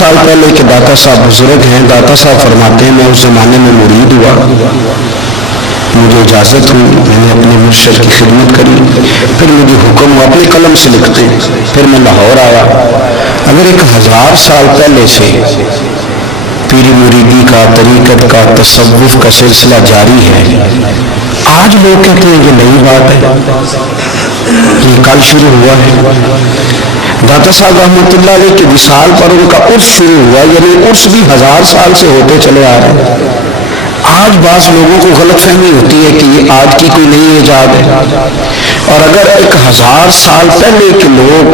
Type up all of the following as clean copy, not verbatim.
سال پہلے کے داتا صاحب بزرگ ہیں. داتا صاحب فرماتے ہیں میں اس زمانے میں مرید ہوا, مجھے اجازت ہوئی, میں نے اپنے مرشد کی خدمت کری, پھر مجھے حکم ہوا اپنے قلم سے لکھتے, پھر میں لاہور آیا. اگر 1000 سال پہلے سے پیری مریدی کا, طریقت کا, تصوف کا سلسلہ جاری ہے, آج لوگ کہتے ہیں یہ نئی بات ہے, یہ کل شروع ہوا ہے. داتا صاحب رحمۃ اللہ علیہ کے وصال پر ان کا عرس شروع ہوا, یعنی عرس بھی 1000 سال سے ہوتے چلے آ رہے ہیں. آج بعض لوگوں کو غلط فہمی ہوتی ہے کہ یہ آج کی کوئی نئی ایجاد ہے, اور اگر 1000 سال پہلے کے لوگ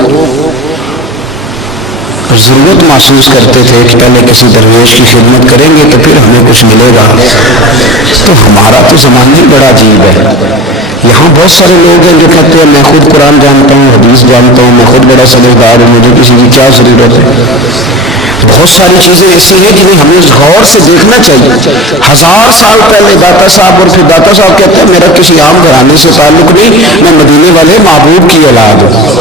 ضرورت محسوس کرتے تھے کہ پہلے کسی درویش کی خدمت کریں گے تو پھر ہمیں کچھ ملے گا, تو ہمارا تو زمانہ ہی بڑا عجیب ہے. یہاں بہت سارے لوگ ہیں جو کہتے ہیں میں خود قرآن جانتا ہوں, حدیث جانتا ہوں, میں خود بڑا سمجھدار ہوں, مجھے کسی کی کیا ضرورت ہے. بہت ساری چیزیں ایسی ہیں جنہیں ہمیں غور سے دیکھنا چاہیے. 1000 سال پہلے داتا صاحب, اور پھر داتا صاحب کہتے ہیں میرا کسی عام گھرانے سے تعلق نہیں, میں مدینے والے محبوب کی اولاد ہوں,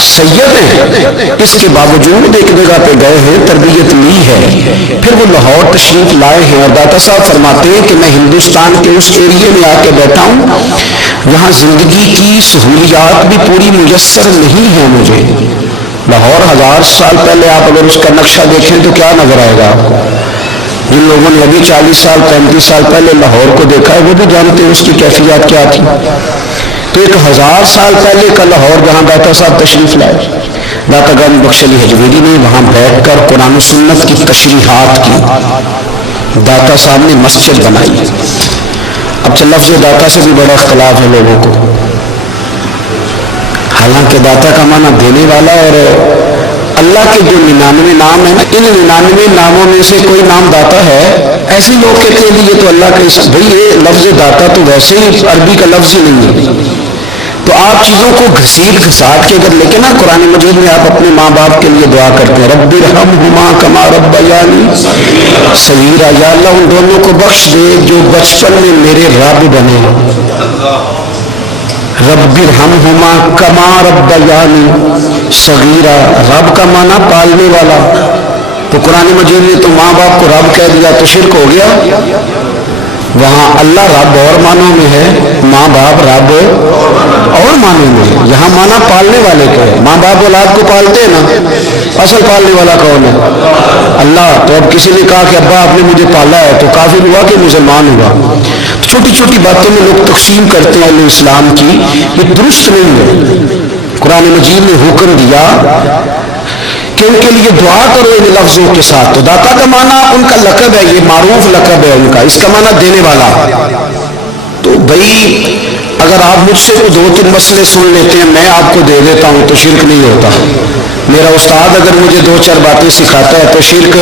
سید ہیں, اس کے باوجود ایک جگہ پہ گئے ہیں, تربیت لی ہے, پھر وہ لاہور تشریف لائے ہیں. اور داتا صاحب فرماتے ہیں کہ میں ہندوستان کے اس ایریے میں آ کے بیٹھا ہوں یہاں زندگی کی سہولیات بھی پوری میسر نہیں ہے مجھے. لاہور 1000 سال پہلے آپ اگر اس کا نقشہ دیکھیں تو کیا نظر آئے گا آپ کو؟ جن لوگوں نے ابھی 40 سال 35 سال پہلے لاہور کو دیکھا ہے وہ بھی جانتے ہیں اس کی کیفیات کیا تھی. تو 1000 سال پہلے کا لاہور جہاں داتا صاحب تشریف لائے, داتا گنج بخش علی حجویری نے وہاں بیٹھ کر قرآن و سنت کی تشریحات کی. داتا صاحب نے مسجد بنائی. اب لفظ داتا سے بھی بڑا اختلاف ہے لوگوں کو, حالانکہ داتا کا معنی دینے والا, اور اللہ کے جو 99 نام ہیں ان 99 ناموں میں سے کوئی نام داتا ہے. ایسے لوگ کہتے ہیں یہ تو اللہ کا بھائی یہ لفظ داتا تو ویسے ہی عربی کا لفظ ہی نہیں ہے. تو آپ چیزوں کو گھسیٹ گھساٹ کے اگر لیکن نا قرآن مجید میں آپ اپنے ماں باپ کے لیے دعا کرتے ہیں رب ارحمہما کما ربیانی صغیرا, یا اللہ ان دونوں کو بخش دے جو بچپن میں میرے رب بنے. رب ارحمہما کما ربیانی صغیرا, رب کا معنی پالنے والا. تو قرآن مجید نے تو ماں باپ کو رب کہہ دیا تو شرک ہو گیا. وہاں اللہ رب اور معنوں میں ہے, ماں باپ رب اور معنوں میں ہے. یہاں معنی پالنے والے کا ہے. ماں باپ اولاد کو پالتے ہیں نا, اصل پالنے والا کون ہے؟ اللہ. تو اب کسی نے کہا کہ ابا آپ نے مجھے پالا ہے تو کافر ہوا کہ مسلمان ہوا؟ چھوٹی چھوٹی باتوں میں لوگ تقسیم کرتے ہیں اہل اسلام کی, یہ درست نہیں ہے. قرآن مجید نے حکم دیا کہ ان کے لیے دعا کرو ان لفظوں کے ساتھ. تو داتا کا معنی ان کا لقب ہے, یہ معروف لقب ہے ان کا, اس کا معنی دینے والا. تو بھائی اگر آپ مجھ سے 2-3 مسئلے سن لیتے ہیں میں آپ کو دے دیتا ہوں تو شرک نہیں ہوتا. میرا استاد اگر مجھے 2-4 باتیں سکھاتا ہے تو شرک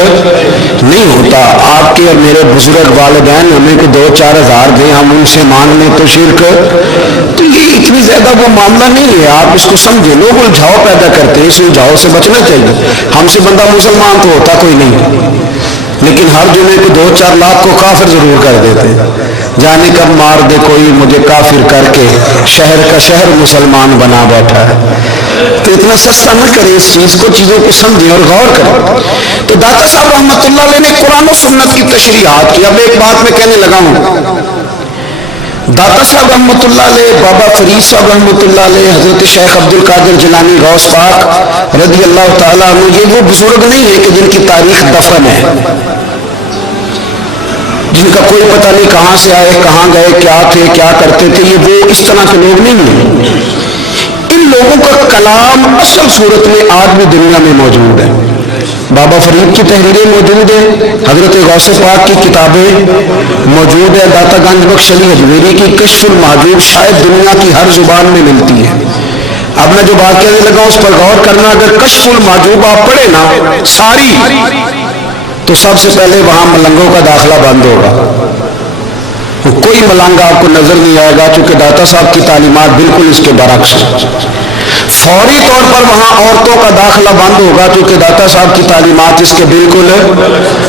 نہیں ہوتا. آپ کے اور میرے بزرگ والدین ہمیں کو 2-4 ہزار دیں, ہم ان سے مانگ لیں تو شرک, تو یہ اتنی زیادہ وہ معاملہ نہیں ہے. آپ اس کو سمجھیں. لوگ الجھاؤ پیدا کرتے ہیں, اس الجھاؤ سے بچنا چاہیے. ہم سے بندہ مسلمان تو ہوتا کوئی نہیں, لیکن ہر جمعے کو 2-4 لاکھ کو کافر ضرور کر دیتے ہیں. جانے کب مار دے کوئی مجھے کافر کر کے, شہر کا شہر مسلمان بنا بیٹھا ہے. تو اتنا سستا نہ کریں اس چیز کو, چیزوں کو سمجھیں اور غور کریں. تو داتا صاحب رحمۃ اللہ علیہ نے قرآن و سنت کی تشریحات کی. اب ایک بات میں کہنے لگا ہوں, داتا صاحب رحمۃ اللہ علیہ, بابا فرید صاحب رحمۃ اللہ علیہ, حضرت شیخ عبد القادر جیلانی غوث پاک رضی اللہ تعالیٰ عنہ, یہ وہ بزرگ نہیں ہے کہ جن کی تاریخ دفن ہے, جن کا کوئی پتہ نہیں کہاں سے آئے, کہاں گئے, کیا تھے, کیا کرتے تھے. یہ وہ اس طرح کے لوگ نہیں ہیں. ان لوگوں کا کلام اصل صورت میں آج بھی دنیا میں موجود ہے. بابا فرید کی تحریریں موجود ہیں, حضرت غوث پاک کی کتابیں موجود ہیں, داتا گنج بخش علی حجویری کی کشف المحجوب شاید دنیا کی ہر زبان میں ملتی ہے. اب میں جو بات کہنے لگا اس پر غور کرنا. اگر کشف المحجوب آپ پڑھیں نا ساری, تو سب سے پہلے وہاں ملنگوں کا داخلہ بند ہوگا. کوئی ملنگ آپ کو نظر نہیں آئے گا, چونکہ داتا صاحب کی تعلیمات بالکل اس کے برعکس ہیں. فوری طور پر وہاں عورتوں کا داخلہ بند ہوگا, کیونکہ داتا صاحب کی تعلیمات اس کے بالکل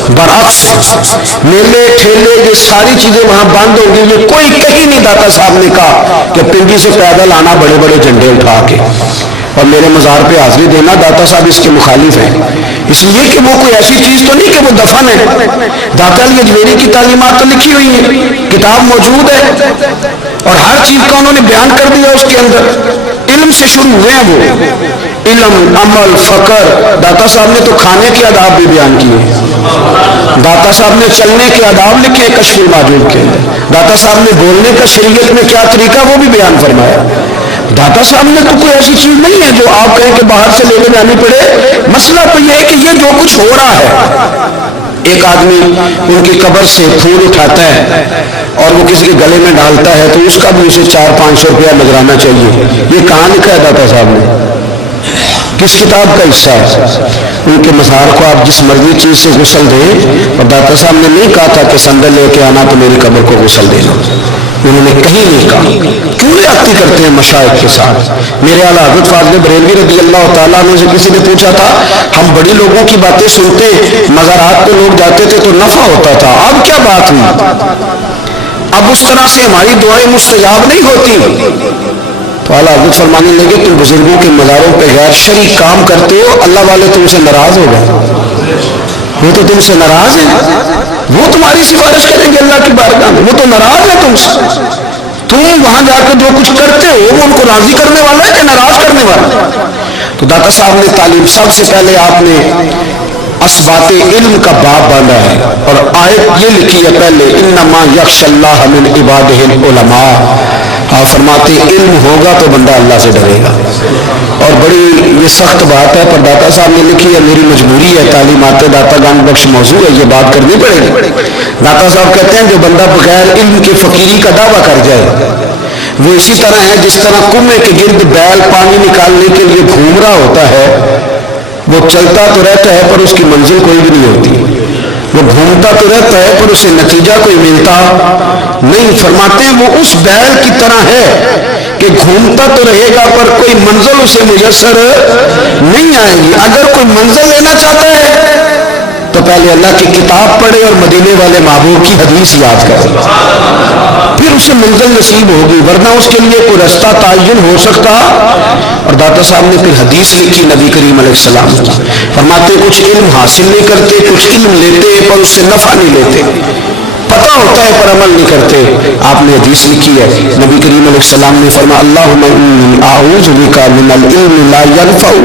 برعکس. میلے ٹھیلے یہ ساری چیزیں وہاں بند ہوں گی. یہ کوئی کہیں نہیں داتا صاحب نے کہا کہ پنڈی سے پیدل آنا بڑے بڑے جھنڈے اٹھا کے اور میرے مزار پہ حاضری دینا. داتا صاحب اس کے مخالف ہیں. اس لیے کہ وہ کوئی ایسی چیز تو نہیں کہ وہ دفن ہے. داتا علی اجمیری کی تعلیمات تو لکھی ہوئی ہیں, کتاب موجود ہے, اور ہر چیز کا انہوں نے بیان کر دیا اس کے اندر. علم سے شروع ہوئے ہیں وہ, علم, عمل, فقر. داتا صاحب نے تو کھانے کے آداب بھی بیان کیے. داتا صاحب نے چلنے کے آداب لکھے کشف الماجوب کے اندر. داتا صاحب نے بولنے کا شریعت میں کیا طریقہ وہ بھی بیان فرمایا. داتا صاحب نے تو کوئی ایسی چیز نہیں ہے جو آپ کہیں کہ باہر سے لے کے جانی پڑے. مسئلہ تو یہ ہے کہ یہ جو کچھ ہو رہا ہے, ایک آدمی ان کی قبر سے پھول اٹھاتا ہے اور وہ کسی کے گلے میں ڈالتا ہے تو اس کا بھی اسے 400-500 روپیہ نظرانہ چاہیے. یہ کہاں لکھا ہے داتا صاحب نے؟ کس کتاب کا حصہ ہے؟ ان کے مزار کو آپ جس مرضی چیز سے غسل دیں, اور داتا صاحب نے نہیں کہا تھا کہ سندل لے کے آنا تو میری قبر کو غسل دینا. انہوں نے کہیں نہیں کہا. کیوں زیادتی کرتے ہیں مشائخ کے ساتھ؟ میرے اعلیٰ حضرت فاضل بریلوی رضی اللہ تعالیٰ عنہ سے کسی نے پوچھا تھا, ہم بڑی لوگوں کی باتیں سنتے, مزارات پہ لوگ جاتے تھے تو نفع ہوتا تھا, اب کیا بات ہوئی؟ اب اس طرح سے ہماری دعائیں مستجاب نہیں ہوتی. تو اعلیٰ حضرت فرمانے لگے, تم بزرگوں کے مزاروں پہ غیر شرعی کام کرتے ہو, اللہ والے تم سے ناراض ہو گئے. وہ تو تم سے ناراض ہیں, وہ تمہاری سفارش کریں گے اللہ کی بارگاہ میں, وہ تو ناراض ہے تم سے. تم وہاں جا کے جو کچھ کرتے ہو وہ ان کو راضی کرنے والا ہے کہ ناراض کرنے والا؟ تو داتا صاحب نے تعلیم, سب سے پہلے آپ نے اسبات علم کا باب باندھا ہے, اور آیت یہ لکھی ہے پہلے, انما یخشی اللہ من عبادہ العلماء. آپ فرماتے ہیں علم ہوگا تو بندہ اللہ سے ڈرے گا. اور بڑی یہ سخت بات ہے, پر داتا صاحب نے لکھی ہے, میری مجبوری ہے, تعلیمات داتا گان بخش موضوع ہے, یہ بات کرنی پڑے گی. داتا صاحب کہتے ہیں جو بندہ بغیر علم کے فقیری کا دعویٰ کر جائے وہ اسی طرح ہے جس طرح کنویں کے گرد بیل پانی نکالنے کے لیے گھوم رہا ہوتا ہے. وہ چلتا تو رہتا ہے پر اس کی منزل کوئی بھی نہیں ہوتی, وہ گھومتا تو رہتا ہے پر اسے نتیجہ کوئی ملتا نہیں. فرماتے ہیں وہ اس بیل کی طرح ہے کہ گھومتا تو رہے گا پر کوئی منزل اسے میسر نہیں آئے گی. اگر کوئی منزل لینا چاہتا ہے تو پہلے اللہ کی کتاب پڑھے اور مدینے والے محبوب کی حدیث یاد کرے, پھر اسے منزل نصیب ہوگی, ورنہ اس کے لیے کوئی رستہ تعین ہو سکتا. اور داتا صاحب نے پھر حدیث لکھی نبی کریم علیہ السلام کی. فرماتے کچھ علم حاصل نہیں کرتے, کچھ علم لیتے پر اس سے نفع نہیں لیتے, پتہ ہوتا ہے پر عمل نہیں کرتے. آپ نے حدیث لکھی ہے, نبی کریم علیہ السلام نے فرمایا, اللہم انی اعوذ بک من العلم لا ينفع.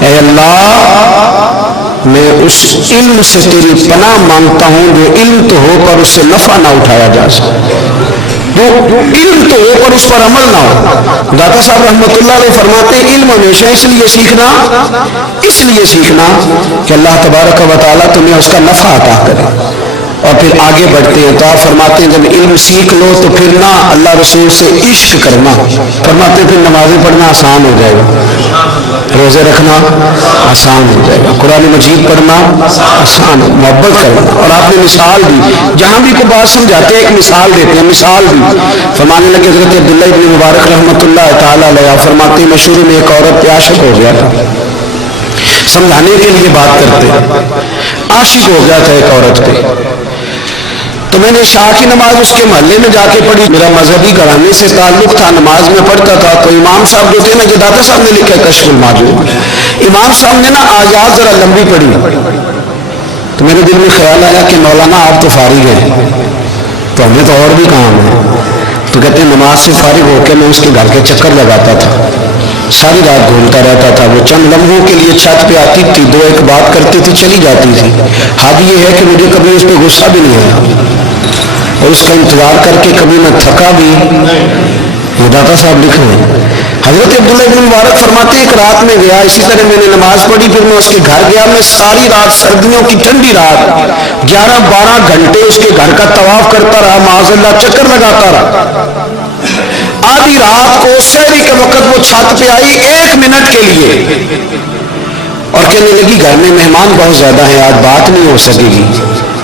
اے اللہ میں اس علم سے تیری پناہ مانگتا ہوں جو علم تو ہو پر اس سے نفع نہ اٹھایا جا سکے, جو علم تو ہو پر اس پر عمل نہ ہو. داتا صاحب رحمۃ اللہ علیہ فرماتے ہیں علم ہمیشہ اس لیے سیکھنا کہ اللہ تبارک و تعالیٰ تمہیں اس کا نفع عطا کرے. اور پھر آگے بڑھتے ہیں تو آپ فرماتے ہیں جب علم سیکھ لو تو پھر نہ اللہ رسول سے عشق کرنا. فرماتے ہیں پھر نمازیں پڑھنا آسان ہو جائے گا, روزے رکھنا آسان ہو جائے گا, قرآن مجید پڑھنا آسان, محبت کرنا. اور آپ نے مثال دی, جہاں بھی کوئی بات سمجھاتے ہیں ایک مثال دیتے ہیں, مثال دی. فرمانے لگے حضرت عبداللہ ابن مبارک رحمۃ اللہ تعالیٰ علیہ فرماتے ہیں میں شروع میں ایک عورت پہ عاشق ہو گیا تھا, سمجھانے کے لیے بات کرتے, عاشق ہو گیا تھا ایک عورت پہ. تو میں نے عشاء کی نماز اس کے محلے میں جا کے پڑھی, میرا مذہبی گھرانے سے تعلق تھا, نماز میں پڑھتا تھا. تو امام صاحب جو تھے نا, داتا صاحب نے لکھا ہے کشف الماجوب, امام صاحب نے نا آیات ذرا لمبی پڑھی. تو میرے دل میں خیال آیا کہ مولانا آپ تو فارغ ہیں تو ہمیں تو اور بھی کام ہے. تو کہتے ہیں نماز سے فارغ ہو کے میں اس کے گھر کے چکر لگاتا تھا, ساری رات گھومتا رہتا تھا. وہ چند لمحوں کے لیے چھت پہ آتی تھی, دو ایک بات کرتی تھی, چلی جاتی تھی. حد یہ ہے کہ مجھے کبھی اس پہ غصہ بھی نہیں آیا اور اس کا انتظار کر کے کبھی میں تھکا بھی. یہ داتا صاحب لکھ رہے ہیں. حضرت عبداللہ ابن مبارک فرماتے ہیں ایک رات میں گیا, اسی طرح میں نے نماز پڑھی, پھر میں اس کے گھر گیا. میں ساری رات, سردیوں کی ٹھنڈی رات, 11-12 گھنٹے اس کے گھر کا طواف کرتا رہا, معاذ اللہ چکر لگاتا رہا. آدھی رات کو سحری کے وقت وہ چھت پہ آئی 1 منٹ کے لیے اور کہنے لگی گھر میں مہمان بہت زیادہ ہیں, آج بات نہیں ہو سکے گی.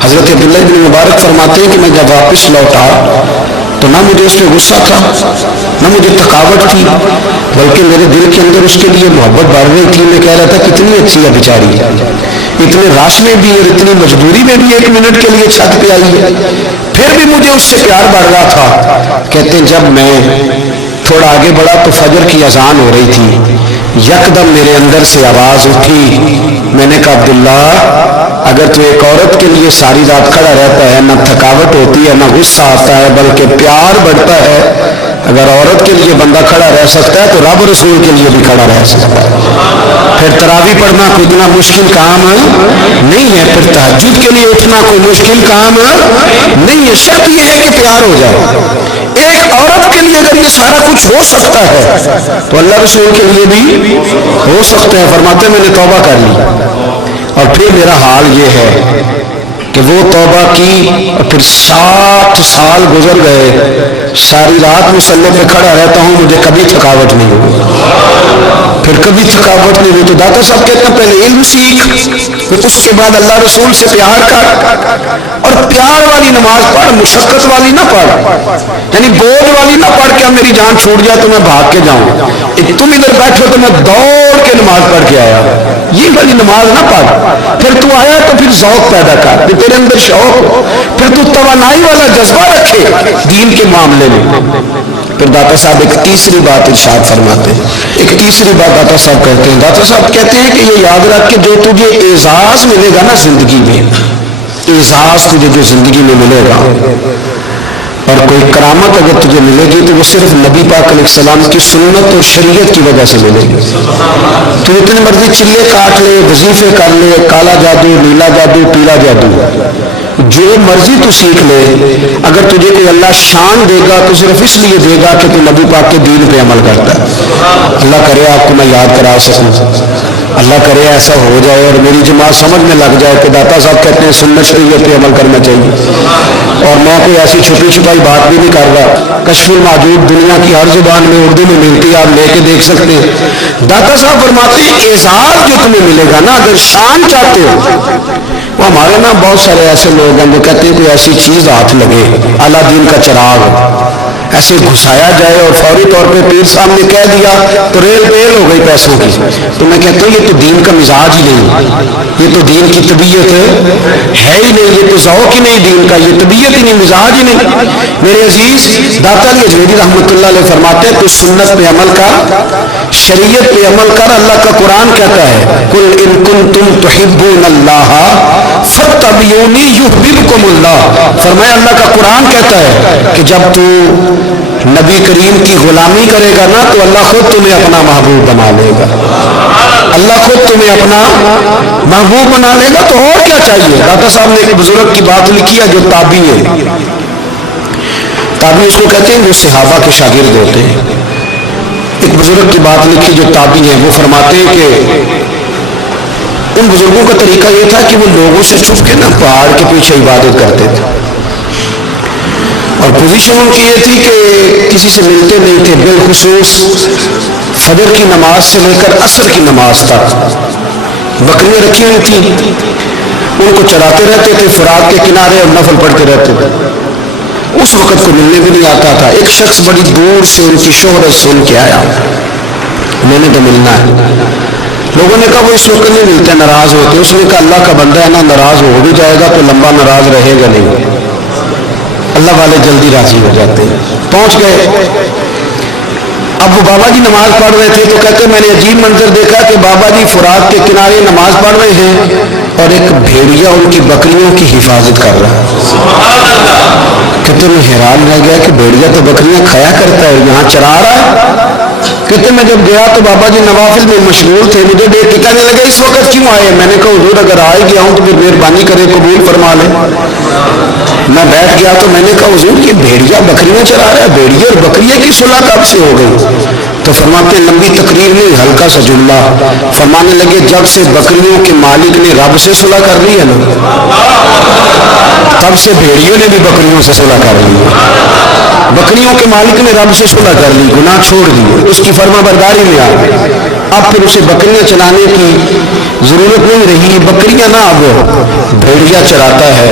حضرت عبداللہ بن مبارک فرماتے ہیں کہ میں جب واپس لوٹا تو نہ مجھے اس پہ غصہ تھا نہ مجھے تھکاوٹ تھی, بلکہ میرے دل کے اندر اس کے لیے محبت بڑھ رہی تھی. میں کہہ رہا تھا کتنی اچھی ہے بیچاری, اتنے رش میں بھی اور اتنی مجبوری میں بھی 1 منٹ کے لیے چھت پہ آئی ہے, پھر بھی مجھے اس سے پیار بڑھ رہا تھا. کہتے ہیں جب میں تھوڑا آگے بڑھا تو فجر کی اذان ہو رہی تھی, یکدم میرے اندر سے آواز اٹھی. میں نے کہا عبداللہ اگر تو ایک عورت کے لیے ساری رات کھڑا رہتا ہے نہ تھکاوٹ ہوتی ہے نہ غصہ آتا ہے بلکہ پیار بڑھتا ہے, اگر عورت کے لیے بندہ کھڑا رہ سکتا ہے تو رب رسول کے لیے بھی کھڑا رہ سکتا ہے. پھر تراویح پڑھنا کوئی اتنا مشکل کام نہیں ہے, پھر تہجد کے لیے اٹھنا کوئی مشکل کام نہیں ہے. شرط یہ ہے کہ پیار ہو جائے. ایک عورت کے لیے اگر یہ سارا کچھ ہو سکتا ہے تو اللہ رسول کے لیے بھی ہو سکتا ہے. فرماتے ہیں میں نے توبہ کر لی اور پھر میرا حال یہ ہے کہ وہ توبہ کی اور پھر 60 سال گزر گئے, ساری رات مصلی پہ کھڑا رہتا ہوں, مجھے کبھی تھکاوٹ نہیں ہوئی, پھر کبھی تھکاوٹ نہیں ہوئی. تو داتا صاحب کہتے ہیں پہلے علم سیکھ, پھر اس کے بعد اللہ رسول سے پیار کر, اور پیار والی نماز پڑھ, مشقت والی نہ پڑھ, یعنی بوجھ والی نہ پڑھ کہ اب میری جان چھوٹ جائے تو میں بھاگ کے جاؤں, تم ادھر بیٹھو تو میں دوڑ کے نماز پڑھ کے آیا, یہ والی نماز نہ پڑھ. پھر تو آیا تو پھر ذوق پیدا کر, پھر تیرے اندر شوق ہو, پھر تو توانائی والا جذبہ رکھے دین کے معاملے میں. پھر داتا صاحب ایک تیسری بات ارشاد فرماتے ہیں, ایک تیسری بات داتا صاحب کہتے ہیں. داتا صاحب کہتے ہیں کہ یہ یاد رکھ کہ جو تجھے اعزاز ملے گا نا زندگی میں, اعزاز تجھے جو زندگی میں ملے گا اور کوئی کرامت اگر تجھے ملے گی تو وہ صرف نبی پاک علیہ السلام کی سنت اور شریعت کی وجہ سے ملے گی. تو اتنے مرضی چلے کاٹ لے, وظیفے کر لے, کالا جادو, نیلا جادو, پیلا جادو, جو مرضی تو سیکھ لے, اگر تجھے کوئی اللہ شان دے گا تو صرف اس لیے دے گا کہ تو نبی پاک کے دین پہ عمل کرتا ہے. اللہ کرے آپ کو میں یاد کرا سکوں, اللہ کرے ایسا ہو جائے اور میری جماعت سمجھ میں لگ جائے کہ داتا صاحب کہتے ہیں سنت شریعت پہ عمل کرنا چاہیے, اور میں کوئی ایسی چھپی چھپائی بات بھی نہیں کر رہا. کشف الموجود دنیا کی ہر زبان میں اردو میں ملتی ہے, آپ لے کے دیکھ سکتے ہیں. داتا صاحب فرماتے ہیں اعزاز جو تمہیں ملے گا نا, اگر شان چاہتے ہو, وہ ہمارے نا بہت سارے ایسے لوگ ہیں جو کہتے ہیں کوئی ایسی چیز ہاتھ لگے, اعلیٰ دین کا چراغ ایسے گھسایا جائے اور فوری طور پہ پیر صاحب نے کہہ دیا تو ریل پیل ہو گئی پیسوں کی. تو میں کہتا ہوں یہ تو دین کا مزاج ہی نہیں, یہ تو دین کی طبیعت ہے ہی نہیں, یہ تو ذوق ہی نہیں دین کا, یہ طبیعت ہی نہیں, مزاج ہی نہیں. میرے عزیز داتا علی اجمیری رحمۃ اللہ علیہ فرماتے ہیں تو سنت پہ عمل کر, شریعت پہ عمل کر. اللہ کا قرآن کہتا ہے قل ان کنتم تحبون اللہ فاتبعونی یحببکم اللہ. فرمایا اللہ کا قرآن کہتا ہے کہ جب تو نبی کریم کی غلامی کرے گا نا تو اللہ خود تمہیں اپنا محبوب بنا لے گا, اللہ خود تمہیں اپنا محبوب بنا لے گا. تو اور کیا چاہیے. داتا صاحب نے ایک بزرگ کی بات لکھی ہے جو تابعی ہے, تابعی اس کو کہتے ہیں جو صحابہ کے شاگرد ہوتے ہیں. ایک بزرگ کی بات لکھی جو تابعی ہیں, وہ فرماتے ہیں کہ ان بزرگوں کا طریقہ یہ تھا کہ وہ لوگوں سے چھپ کے نا پہاڑ کے پیچھے عبادت کرتے تھے, اور پوزیشن ان کی یہ تھی کہ کسی سے ملتے نہیں تھے, بالخصوص فجر کی نماز سے لے کر عصر کی نماز تک بکریاں رکھی ہوئی تھیں, ان کو چراتے رہتے تھے فرات کے کنارے اور نفل پڑھتے رہتے تھے. اس وقت کو ملنے بھی نہیں آتا تھا. ایک شخص بڑی دور سے ان کی شہرت سن کے آیا, میں نے تو ملنا ہے. لوگوں نے کہا وہ اس وقت نہیں ملتے, ناراض ہوتے. اس نے کہا اللہ کا بندہ ہے نا, ناراض ہو بھی جائے گا تو لمبا ناراض رہے گا نہیں, اللہ والے جلدی راضی ہو جاتے ہیں. پہنچ گئے. اب وہ بابا جی نماز پڑھ رہے تھے تو کہتے میں نے عجیب منظر دیکھا کہ بابا جی فرات کے کنارے نماز پڑھ رہے ہیں اور ایک بھیڑیا ان کی بکریوں کی حفاظت کر رہا ہے. کہتے میں حیران رہ گیا کہ بھیڑیا تو بکریاں کھایا کرتا ہے, یہاں چرا رہا ہے. کہتے میں جب گیا تو بابا جی نوافل میں مشغول تھے, مجھے دیکھ کے کہنے لگے اس وقت کیوں آئے. میں نے کہا حضور اگر آ گیا ہوں تو پھر مہربانی کرے قبول فرما لیں. میں بیٹھ گیا تو میں نے کہا حضور یہ بھیڑیا بکریاں چرا رہا ہے, بھیڑیا اور بکریے کی صلح کب سے ہو گئی. تو فرماتے لمبی تقریر نہیں, ہلکا سا جملہ. فرمانے لگے جب سے بکریوں کے مالک نے رب سے صلح کر لی ہے نا, تب سے بھیڑیوں نے بھی بکریوں سے صلح کر لی. بکریوں کے مالک نے رب سے صلح کر لی, گناہ چھوڑ دیے, اس کی فرما برداری میں آ گئے. اب پھر اسے بکریاں چلانے کی ضرورت نہیں رہی. بکریاں نہ اب بھیڑیا چراتا ہے.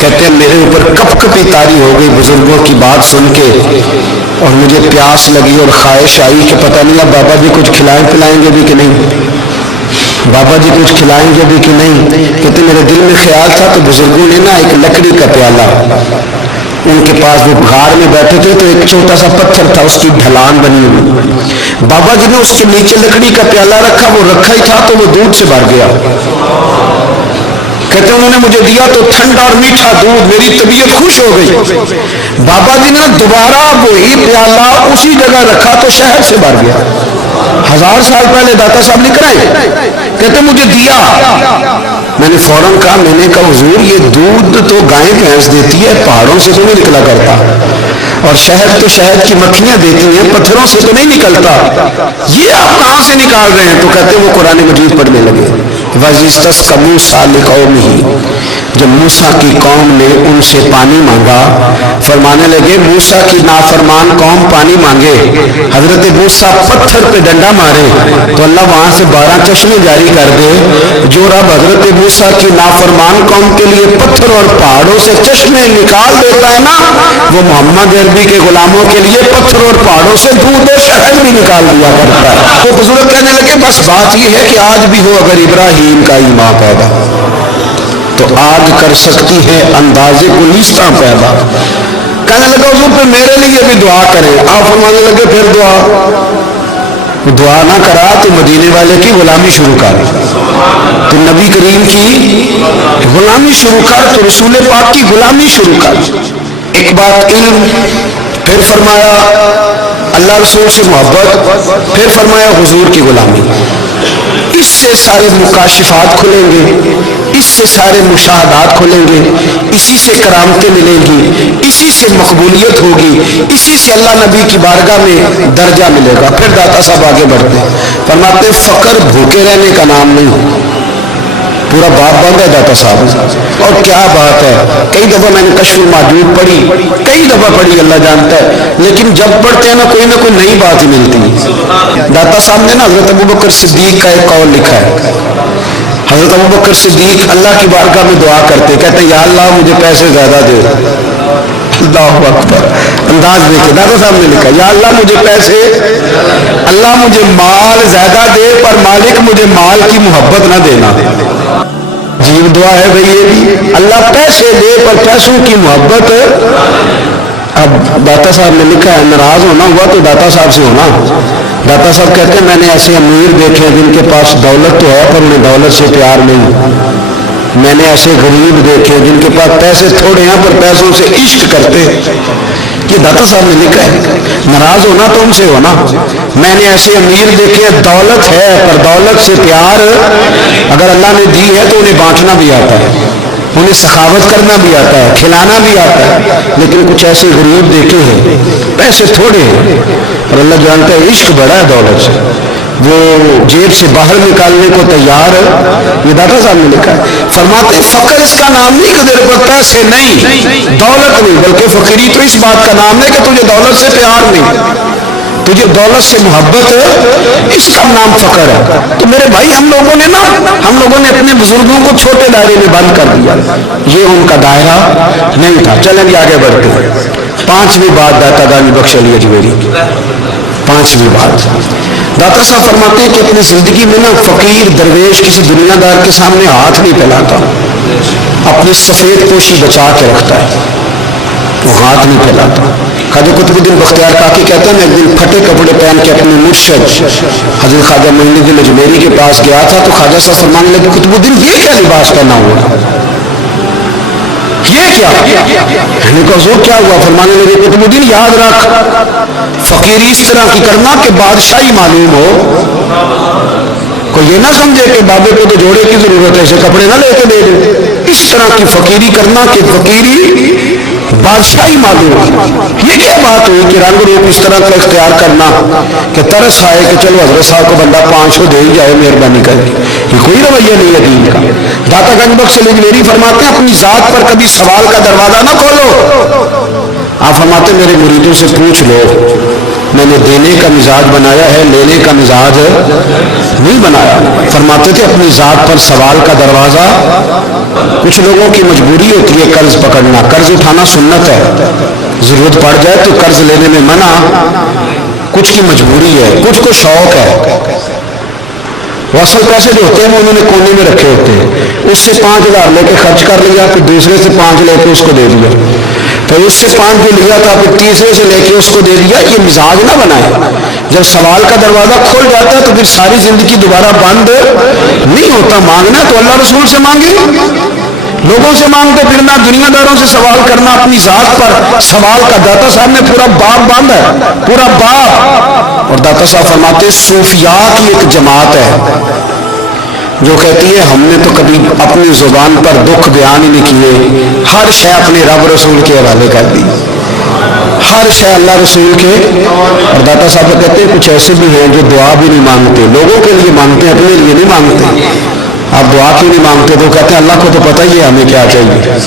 کہتے ہیں میرے اوپر کپ کپی طاری ہو گئی بزرگوں کی بات سن کے, اور مجھے پیاس لگی اور خواہش آئی کہ پتہ نہیں اب بابا جی کچھ کھلائیں پلائیں گے بھی کہ نہیں, بابا جی کچھ کھلائیں گے بھی کہ نہیں. کہتے میرے دل میں خیال تھا تو بزرگوں نے نا ایک لکڑی کا پیالہ ان کے پاس وہ غار میں بیٹھے تھے تو ایک چھوٹا سا پتھر تھا، اس کی ڈھلان بنی ہوئی، بابا جی نے اس کے نیچے لکڑی کا پیالہ رکھا، وہ رکھا ہی تھا تو وہ دودھ سے بھر گیا۔ کہتے انہوں نے مجھے دیا تو ٹھنڈا اور میٹھا دودھ، میری طبیعت خوش ہو گئی۔ بابا جی نے دوبارہ وہی پیالہ اسی جگہ رکھا تو شہد سے بھر گیا۔ 1000 سال پہلے داتا صاحب لکھ رہے ہیں، کہتے مجھے دیا، میں نے فوراً کہا، میں نے کہا حضور یہ دودھ تو گائے بھینس دیتی ہے، پہاڑوں سے تو نہیں نکلا کرتا، اور شہد تو شہد کی مکھیاں دیتی ہیں، پتھروں سے تو نہیں نکلتا، یہ آپ کہاں سے نکال رہے ہیں؟ تو کہتے وہ قرآن مجید پڑھنے لگے۔ وَإِذِ مُوسَىٰ لِقَوْمِهِ، جب موسیٰ کی قوم نے ان سے پانی مانگا، فرمانے لگے موسیٰ کی نافرمان قوم پانی مانگے، حضرت موسیٰ پتھر پہ ڈنڈا مارے تو اللہ وہاں سے 12 چشمے جاری کر دے۔ جو رب حضرت موسیٰ کی نافرمان قوم کے لیے پتھر اور پہاڑوں سے چشمے نکال دیتا ہے نا، وہ محمد عربی کے غلاموں کے لیے پتھر اور پہاڑوں سے دودھ اور شہد بھی نکال دیا کرتا ہے۔ تو بزرگ کہنے لگے بس بات یہ ہے کہ آج بھی ہو اگر ابراہیم کا ایمان پیدا تو آج کر سکتی ہے اندازے گلستاں پیدا۔ کہنے لگا حضور پہ میرے لیے بھی دعا کریں، آپ فرمانے لگے پھر دعا نہ کرا تو مدینے والے کی غلامی شروع کر، تو نبی کریم کی غلامی شروع کر، تو رسول پاک کی غلامی شروع کر۔ ایک بات علم، پھر فرمایا اللہ رسول سے محبت، پھر فرمایا حضور کی غلامی۔ اس سے سارے مکاشفات کھلیں گے، اس سے سارے مشاہدات کھلیں گے، اسی سے کرامتیں ملیں گی، اسی سے مقبولیت ہوگی، اسی سے اللہ نبی کی بارگاہ میں درجہ ملے گا۔ پھر داتا صاحب آگے بڑھتے فرماتے فقر بھوکے رہنے کا نام نہیں، پورا باب بند ہے داتا صاحب، اور کیا بات ہے، کئی دفعہ میں نے کشف الموجود پڑھی، کئی دفعہ پڑھی، اللہ جانتا ہے، لیکن جب پڑھتے ہیں نا کوئی نئی بات ہی ملتی ہے۔ داتا صاحب نے نا حضرت ابوبکر صدیق کا ایک قول لکھا ہے۔ حضرت ابوبکر صدیق اللہ کی بارگاہ میں دعا کرتے، کہتے یا اللہ مجھے پیسے زیادہ دے۔ اللہ اکبر، انداز دیکھے داتا صاحب نے لکھا یا اللہ مجھے پیسے، اللہ مجھے مال زیادہ دے پر مالک مجھے مال کی محبت نہ دینا۔ عجیب دعا ہے بھئی یہ بھی، اللہ پیسے دے پر پیسوں کی محبت۔ اب داتا صاحب نے لکھا ہے ناراض ہونا ہوا تو داتا صاحب سے ہونا۔ داتا صاحب کہتے ہیں میں نے ایسے امیر دیکھے جن کے پاس دولت تو ہے پر انہیں دولت سے پیار نہیں، میں نے ایسے غریب دیکھے جن کے پاس پیسے تھوڑے ہیں پر پیسوں سے عشق کرتے۔ یہ داتا صاحب نے لکھا ہے، ناراض ہونا تو ان سے ہونا۔ میں نے ایسے امیر دیکھے دولت ہے پر دولت سے پیار، اگر اللہ نے دی ہے تو انہیں بانٹنا بھی آتا ہے، انہیں سخاوت کرنا بھی آتا ہے، کھلانا بھی آتا ہے، لیکن کچھ ایسے غریب دیکھے ہیں پیسے تھوڑے ہیں اور اللہ جانتا ہے عشق بڑا ہے دولت سے، وہ جیب سے باہر نکالنے کو تیار ہے۔ یہ داتا صاحب نے لکھا ہے، فرماتے فقر اس کا نام نہیں کہ تیرے پر پیسے نہیں، دولت نہیں، بلکہ فقیری تو اس بات کا نام ہے کہ تجھے دولت سے پیار نہیں، تجھے دولت سے محبت ہے، اس کا نام فقر ہے۔ تو میرے بھائی ہم لوگوں نے اپنے بزرگوں کو چھوٹے دائرے میں بند کر دیا، یہ ان کا دائرہ نہیں تھا۔ چلیں گے آگے بڑھتے ہیں۔ 5ویں بات داتا گانی بخش علی اجمیری، 5ویں بات داتا صاحب فرماتے ہیں کہ اپنی زندگی میں نا فقیر درویش کسی دنیا دار کے سامنے ہاتھ نہیں پھیلاتا، اپنی سفید پوشی بچا کے رکھتا ہے، وہ ہاتھ نہیں پھیلاتا۔ خواجہ قطب الدین بختیار کاکی کہتے ہیں میں ایک دن پھٹے کپڑے پہن کے اپنے مرشد حضرت خواجہ معین الدین اجمیری کے پاس گیا تھا تو خواجہ صاحب فرمانے لگے قطب الدین یہ کیا لباس پہنا ہوا، یہ کیا؟ میں نے کہا حضور کیا ہوا؟ فرمانے لگے قطب الدین یاد رکھ فقیری اس طرح کی کرنا کہ بادشاہی معلوم ہو، کوئی یہ نہ سمجھے کہ بابے کو تو جوڑے کی ضرورت ہے اسے کپڑے نہ لے کے دے دے، اس طرح کی فقیری کرنا کہ فقیری بادشاہی معلوم ہے۔ یہ کیا بات ہوئی کہ رنگ روپ اس طرح کا اختیار کرنا کہ ترس آئے کہ چلو حضرت صاحب کو بندہ 500 دے ہی جائے مہربانی کر کے، یہ کوئی رویہ نہیں ہے دین کا۔ داتا گنج بخش علی اجمیری فرماتے ہیں اپنی ذات پر کبھی سوال کا دروازہ نہ کھولو۔ آپ فرماتے میرے مریدوں سے پوچھ لو، میں نے دینے کا مزاج بنایا ہے، لینے کا مزاج نہیں بنایا۔ فرماتے تھے اپنی ذات پر سوال کا دروازہ، کچھ لوگوں کی مجبوری ہوتی ہے قرض پکڑنا، قرض اٹھانا سنت ہے، ضرورت پڑ جائے تو قرض لینے میں منع، کچھ کی مجبوری ہے، کچھ کو شوق ہے، وہ اصل پیسے جو ہوتے ہیں وہ انہوں نے کونے میں رکھے ہوتے ہیں، اس سے 5000 لے کے خرچ کر لیا، پھر دوسرے سے 5 لے کے اس کو دے دیا، پھر اس سے 5 جو لیا تھا پھر تیسرے سے لے کے اس کو دے دیا. یہ مزاج نہ بنائے. جب سوال کا دروازہ کھل جاتا ہے تو پھر ساری زندگی دوبارہ بند نہیں ہوتا. مانگنا تو اللہ رسول سے مانگے, لوگوں سے مانگتے پھرنا, دنیا داروں سے سوال کرنا, اپنی ذات پر سوال کا. داتا صاحب نے پورا باب باندھا ہے, پورا باب. اور داتا صاحب فرماتے ہیں صوفیاء کی ایک جماعت ہے جو کہتی ہے ہم نے تو کبھی اپنی زبان پر دکھ بیان ہی نہیں کیے, ہر شے اپنے رب رسول کے حوالے کر دی, ہر شے اللہ رسول کے. اور داتا صاحب کہتے ہیں کچھ ایسے بھی ہیں جو دعا بھی نہیں مانگتے, لوگوں کے لیے مانگتے ہیں, اپنے لیے نہیں مانگتے. آپ دعا کیوں نہیں مانگتے؟ تو کہتے ہیں اللہ کو تو پتہ ہی ہے ہمیں کیا چاہیے,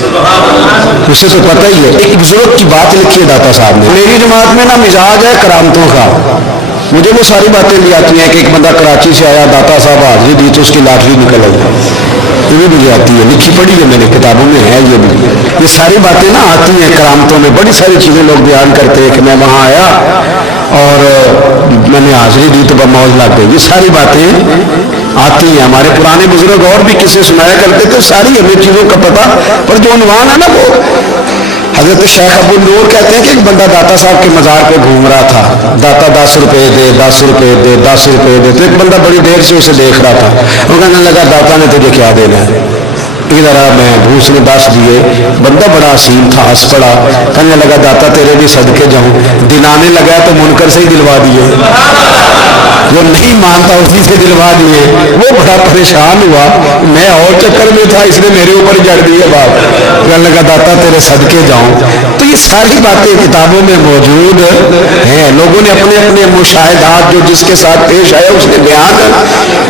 اسے تو پتہ ہی ہے. ایک بزرگ کی بات لکھی ہے داتا صاحب نے, میری جماعت میں نا مزاج ہے کرامتوں کا. مجھے وہ ساری باتیں لی آتی ہیں کہ ایک بندہ کراچی سے آیا, داتا صاحب حاضری دی تو اس کی لاٹری نکل آئی, یہ بھی مجھے آتی ہے, لکھی پڑھی ہے میں نے, کتابوں میں ہے. یہ ساری باتیں نا آتی ہیں کرامتوں میں, بڑی ساری چیزیں لوگ بیان کرتے ہیں کہ میں وہاں آیا اور میں نے حاضری دی تو موج لگ گئی. یہ ساری باتیں آتی ہیں. ہمارے پرانے بزرگ اور بھی کسے سنایا کرتے تھے, ساری ہمیں چیزوں کا پتہ. پر جو عنوان ہے نا وہ حضرت شیخ ابو نور کہتے ہیں کہ ایک بندہ داتا صاحب کے مزار پہ گھوم رہا تھا, داتا 10 روپے دے, 10 روپے دے, 10 روپے دے. تو ایک بندہ بڑی دیر سے اسے دیکھ رہا تھا, وہ کہنے لگا داتا نے تجھے کیا دینا ہے؟ ادھر میں بھوس نے 10 دیے. بندہ بڑا حسین تھا, ہنس پڑا, کہنے لگا داتا تیرے بھی صدقے جاؤں. دلانے لگا تو منکر سے ہی دلوا دیے, وہ نہیں مانتا اسی سے دلوا دیے. وہ بڑا پریشان ہوا, میں اور چکر میں تھا, اس نے میرے اوپر جڑ دی ہے بات. کہنے لگا داتا تیرے صدقے جاؤں. تو یہ ساری باتیں کتابوں میں موجود ہیں, لوگوں نے اپنے اپنے مشاہدات جو جس کے ساتھ پیش آئے اس نے بیان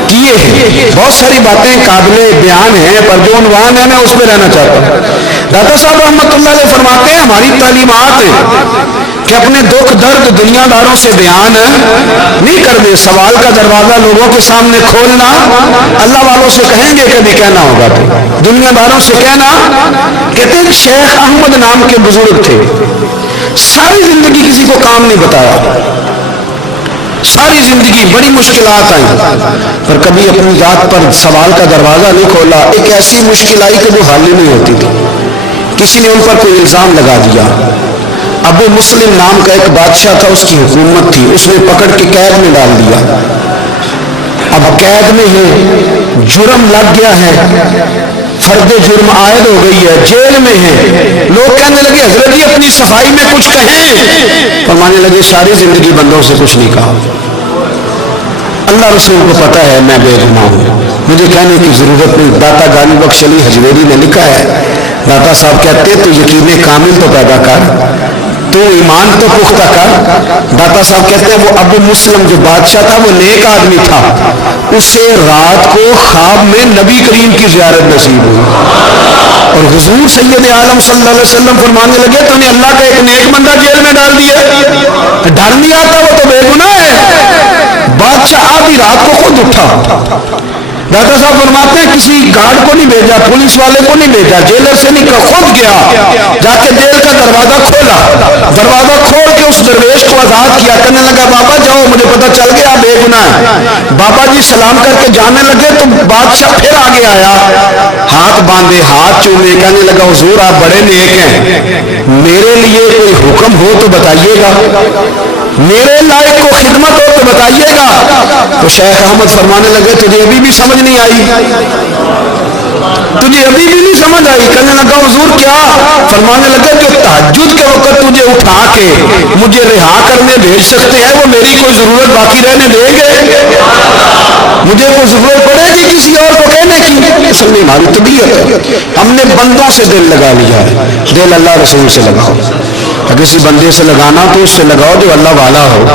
کیے ہیں. بہت ساری باتیں قابل بیان ہیں, پر جو عنوان ہے میں اس پہ رہنا چاہتا ہوں. داتا صاحب رحمۃ اللہ علیہ فرماتے ہیں ہماری تعلیمات کہ اپنے دکھ درد دنیا داروں سے بیان نہیں کر دے. سوال کا دروازہ لوگوں کے سامنے کھولنا, اللہ والوں سے کہیں گے کبھی کہنا ہوگا تو دنیا داروں سے کہنا. کہتے ہیں شیخ احمد نام کے بزرگ تھے, ساری زندگی کسی کو کام نہیں بتایا, ساری زندگی بڑی مشکلات آئیں, پر کبھی اپنی ذات پر سوال کا دروازہ نہیں کھولا. ایک ایسی مشکل آئی کہ وہ حل ہی نہیں ہوتی تھی. کسی نے ان پر کوئی الزام لگا دیا. ابو مسلم نام کا ایک بادشاہ تھا, اس کی حکومت تھی, اس نے پکڑ کے قید میں ڈال دیا. اب قید میں ہے, جرم لگ گیا ہے, فرد جرم عائد ہو گئی ہے, جیل میں ہے. لوگ کہنے لگے حضرت جی اپنی صفائی میں کچھ کہیں. فرمانے لگے ساری زندگی بندوں سے کچھ نہیں کہا, اللہ رسول کو پتا ہے میں بے گناہ ہوں, مجھے کہنے کی ضرورت نہیں. داتا غانی بخش علی حجویری نے لکھا ہے, داتا صاحب کہتے تو یقین کامل تو پیدا کر, تو ایمان تو پختہ کر. داتا صاحب کہتے ہیں وہ ابو مسلم جو بادشاہ تھا وہ نیک آدمی تھا, اسے رات کو خواب میں نبی کریم کی زیارت نصیب ہوئی, اور حضور سید عالم صلی اللہ علیہ وسلم فرمانے لگے تو نے اللہ کا ایک نیک بندہ جیل میں ڈال دیا, ڈر نہیں آتا, وہ تو بے گناہ ہے. بادشاہ آدھی رات کو خود اٹھا. داتا صاحب فرماتے ہیں کسی گارڈ کو نہیں بھیجا, پولیس والے کو نہیں بھیجا, جیلر سے نہیں, خود گیا, جا کے جیل کا دروازہ کھولا, دروازہ کھول کے اس درویش کو آزاد کیا. کہنے لگا بابا جاؤ, مجھے پتا چل گیا بے گناہ ہے. بابا جی سلام کر کے جانے لگے تو بادشاہ پھر آگے آیا, ہاتھ باندھے, ہاتھ چومے, کہنے لگا حضور آپ بڑے نیک ہیں, میرے لیے کوئی حکم ہو تو بتائیے گا, میرے لائق کو خدمت ہو تو بتائیے گا. تو شیخ احمد فرمانے لگے تجھے ابھی بھی سمجھ نہیں آئی, تجھے ابھی بھی نہیں سمجھ آئی. کہنے لگا حضور کیا؟ فرمانے لگے جو تہجد کے وقت تجھے اٹھا کے مجھے رہا کرنے بھیج سکتے ہیں, وہ میری کوئی ضرورت باقی رہنے دیں گے؟ مجھے کوئی ضرورت پڑے گی کسی اور کو کہنے کی؟ اصل میں ہماری طبیعت ہے, ہم نے بندوں سے دل لگا لیا ہے. دل اللہ رسول سے لگاؤ, کسی بندے سے لگانا تو اس سے لگاؤ جو اللہ والا ہو.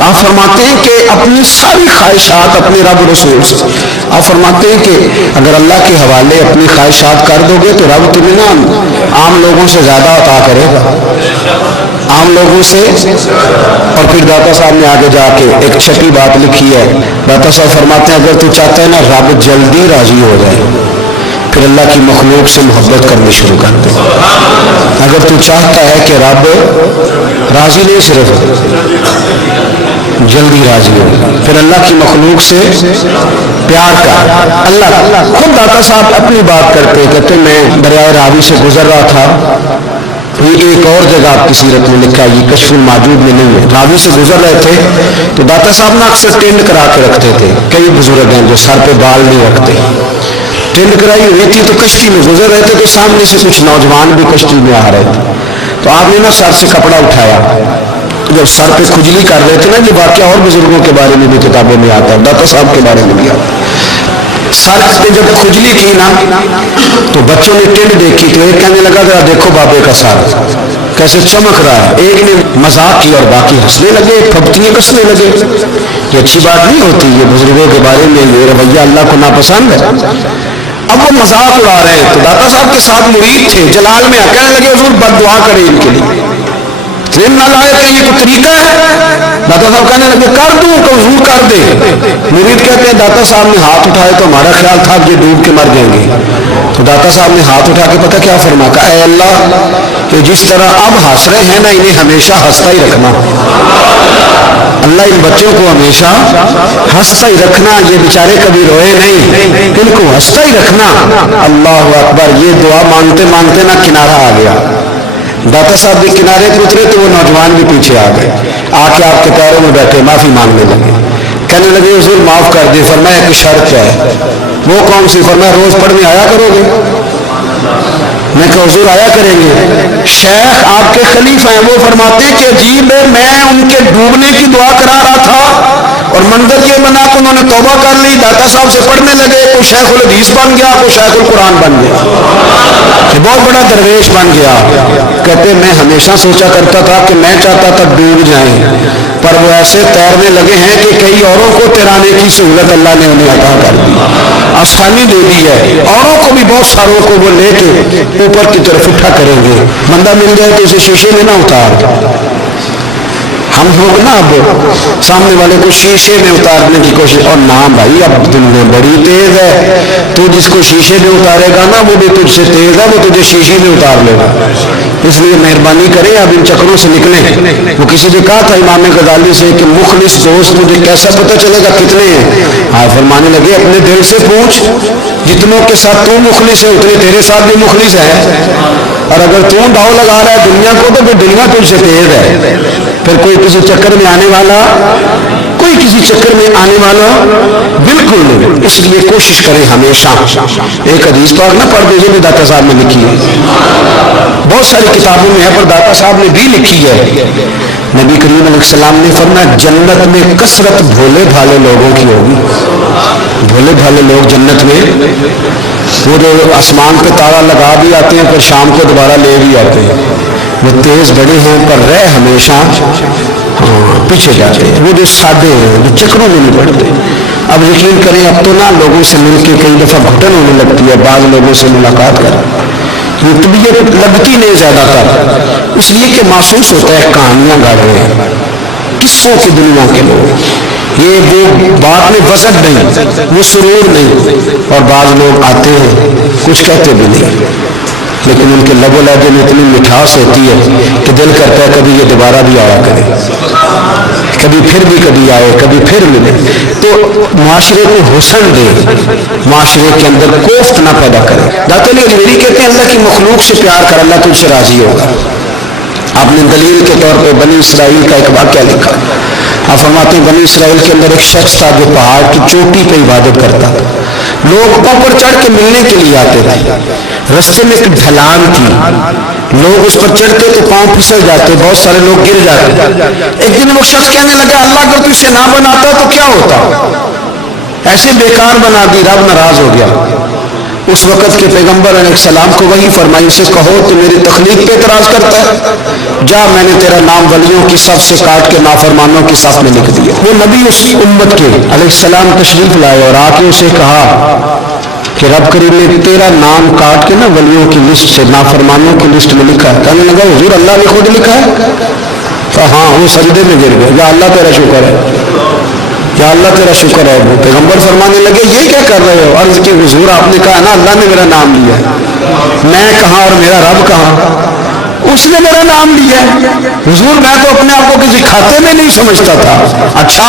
آپ فرماتے ہیں کہ اپنی ساری خواہشات اپنے رب رسول سے, آپ فرماتے ہیں کہ اگر اللہ کے حوالے اپنی خواہشات کر دو گے تو رب تمہیں نا عام لوگوں سے زیادہ عطا کرے گا, عام لوگوں سے. اور پھر داتا صاحب نے آگے جا کے ایک چھٹی بات لکھی ہے. داتا صاحب فرماتے ہیں اگر تو چاہتا ہے نا رب جلدی راضی ہو جائے, پھر اللہ کی مخلوق سے محبت کرنی شروع کر دے. اگر تو چاہتا ہے کہ رب راضی نہیں صرف جلدی راضی ہو, پھر اللہ کی مخلوق سے پیار کر. اللہ خود داتا صاحب اپنی بات کرتے, کہتے میں دریائے راوی سے گزر رہا تھا, یہ ایک اور جگہ آپ کی سیرت میں لکھا ہے، یہ کشف الموجود میں نہیں ہے. راوی سے گزر رہے تھے تو داتا صاحب نا اکثر ٹینڈ کرا کے رکھتے تھے. کئی بزرگ ہیں جو سر پہ بال نہیں رکھتے، ٹینڈ کرائی ہوئی تھی تو کشتی میں گزر رہے تھے تو سامنے سے کچھ نوجوان بھی کشتی میں آ رہے تھے. تو آپ نے نا سر سے کپڑا اٹھایا، جب سر پہ کھجلی کر رہے تھے نا، یہ واقعہ اور بزرگوں کے بارے میں بھی کتابوں میں آتا ہے، داتا صاحب کے بارے میں بھی آتا ہے. سر پہ جب کھجلی کی نا تو بچوں نے ٹینڈ دیکھی تو ایک کہنے لگا ذرا دیکھو بابے کا سر کیسے چمک رہا ہے. ایک نے مذاق کی اور باقی ہنسنے لگے، پھپتیاں کسنے لگے. یہ اچھی بات نہیں ہوتی، یہ بزرگوں کے بارے میں یہ رویہ اللہ کو ناپسند ہے. اب وہ مذاق اڑا رہے ہیں تو داتا صاحب کے ساتھ مرید تھے جلال میں کہنے لگے حضور بد دعا کرے ان کے لیے، ٹرین نہ لائے تو یہ کوئی طریقہ ہے. داتا صاحب کہنے لگے کر دوں کہ حضور کر دے. مرید کہتے ہیں داتا صاحب نے ہاتھ اٹھائے تو ہمارا خیال تھا کہ یہ ڈوب کے مر جائیں گے. تو داتا صاحب نے ہاتھ اٹھا کے پتہ کیا فرمایا، کہ اے اللہ کہ جس طرح اب ہنس رہے ہیں نا انہیں ہمیشہ ہنستا ہی رکھنا. اللہ ان بچوں کو ہمیشہ ہنستا ہی رکھنا، یہ بیچارے کبھی روئے نہیں، ان کو ہنستا ہی رکھنا. اللہ اکبر. یہ دعا مانگتے مانگتے نا کنارہ آ گیا. داتا صاحب بھی کنارے پہ اترے تو وہ نوجوان بھی پیچھے آ گئے، آ کے آپ کے پیروں میں بیٹھے معافی مانگنے لگے. کہنے لگے حضور معاف کر دے. فرمایا ایک شرط ہے. وہ کون سی؟ فرمایا روز پڑھنے آیا کرو گے. میں کہا حضور آیا کریں گے. شیخ آپ کے خلیفہ ہیں، وہ فرماتے کہ عجیب ہے، میں ان کے ڈوبنے کی دعا کرا رہا تھا اور منظر یہ بنا کہ انہوں نے توبہ کر لی، داتا صاحب سے پڑھنے لگے، کوئی شیخ الحدیث بن گیا، کوئی شیخ القرآن بن گیا، بہت بڑا درویش بن گیا. کہتے میں ہمیشہ سوچا کرتا تھا کہ میں چاہتا تھا ڈوب جائیں، پر وہ ایسے تیرنے لگے ہیں کہ کئی اوروں کو تیرانے کی سہولت اللہ نے انہیں عطا کر دی، آسانی دے دی ہے. اوروں کو بھی بہت ساروں کو وہ لے کے اوپر کی طرف اٹھا کریں گے. بندہ مل جائے تو اسے شیشے میں نہ اتار. ہم لوگ نا اب سامنے والے کو شیشے میں اتارنے کی کوشش، اور نہ بھائی اب دنیا بڑی تیز ہے، تو جس کو شیشے میں اتارے گا نا وہ بھی تجھ سے تیز ہے، وہ تجھے شیشے میں اتار لے گا. اس لیے مہربانی کریں اب ان چکروں سے نکلیں. وہ کسی نے کہا تھا امام غزالی سے کہ مخلص دوست مجھے کیسا پتہ چلے گا کتنے ہیں؟ آپ فرمانے لگے اپنے دل سے پوچھ، جتنوں کے ساتھ تو مخلص ہے اتنے تیرے ساتھ بھی مخلص ہے. اور اگر تو داؤ لگا رہا ہے دنیا کو تو پھر دنیا تجھ سے تیز ہے. پھر کوئی کسی چکر میں آنے والا، کوئی کسی چکر میں آنے والا بالکل نہیں. اس لیے کوشش کریں ہمیشہ. ایک حدیث پاک نہ پڑھ دیجیے، بھی داتا صاحب نے لکھی ہے، بہت ساری کتابوں میں ہے پر داتا صاحب نے بھی لکھی ہے. نبی کریم علیہ السلام نے فرمایا جنت میں کثرت بھولے بھالے لوگوں کی ہوگی. بھولے بھالے لوگ جنت میں، وہ جو آسمان پہ تارا لگا بھی آتے ہیں پھر شام کو دوبارہ لے بھی آتے ہیں، وہ تیز بڑے ہیں پر رہ ہمیشہ پیچھے جاتے ہیں. وہ جو سادے ہیں، جو چکروں میں نہیں پڑتے. اب یقین کریں اب تو نا لوگوں سے مل کے کئی دفعہ گھٹن ہونے لگتی ہے، بعض لوگوں سے ملاقات کر یہ طبیعت لگتی نہیں زیادہ تر، اس لیے کہ محسوس ہوتا ہے کہانیاں گڑھ رہے ہیں، قصوں کی دنیا کے لوگ. یہ وہ بات میں وسعت نہیں، وہ سرور نہیں. اور بعض لوگ آتے ہیں کچھ کہتے بھی نہیں، لیکن ان کے لب و لہجے میں اتنی مٹھاس ہوتی ہے کہ دل کرتا ہے کبھی یہ دوبارہ بھی آیا کرے، کبھی پھر بھی کبھی آئے، کبھی پھر ملے. تو معاشرے کو حسن دے، معاشرے کے اندر کوفت نہ پیدا کرے. داتا علی اجمیری کہتے ہیں اللہ کی مخلوق سے پیار کر، اللہ تجھ سے راضی ہوگا. آپ نے دلیل کے طور پہ بنی اسرائیل کا ایک واقعہ لکھا. آپ فرماتے ہیں بنی اسرائیل کے اندر ایک شخص تھا جو پہاڑ کی چوٹی پہ عبادت کرتا تھا. لوگ اوپر چڑھ کے ملنے کے لیے آتے تھے. رستے میں ایک ڈھلان تھی، لوگ اس پر چڑھتے تو پاؤں پھسل جاتے، بہت سارے لوگ گر جاتے. ایک دن وہ شخص کہنے لگا اللہ اگر تو اسے نہ بناتا تو کیا ہوتا، ایسے بیکار بنا دی. رب ناراض ہو گیا. اس وقت کے پیغمبر علیہ السلام کو وہی فرمائی اسے کہو تو میری تخلیق پہ اعتراض کرتا ہے، جا میں نے تیرا نام ولیوں کی صف سے کاٹ کے نافرمانوں کی صف میں لکھ دیا. وہ نبی اس امت کے علیہ السلام تشریف لائے اور آ کے اسے کہا کہ رب کریم نے تیرا نام کاٹ کے نا ولیوں کی لسٹ سے نافرمانوں کی لسٹ میں لکھا ہے. کہنے لگا حضور اللہ نے خود لکھا ہے؟ کہا ہاں. وہ سجدے میں گر گئے، یا اللہ تیرا شکر ہے، یا اللہ تیرا شکر ہے. وہ پیغمبر فرمانے لگے یہ کیا کر رہے ہو؟ عرض کی حضور آپ نے کہا نا اللہ نے میرا نام لیا ہے. میں کہاں اور میرا رب کہاں؟ اس نے میرا نام لیا ہے. حضور میں تو اپنے آپ کو کسی کھاتے میں نہیں سمجھتا تھا. اچھا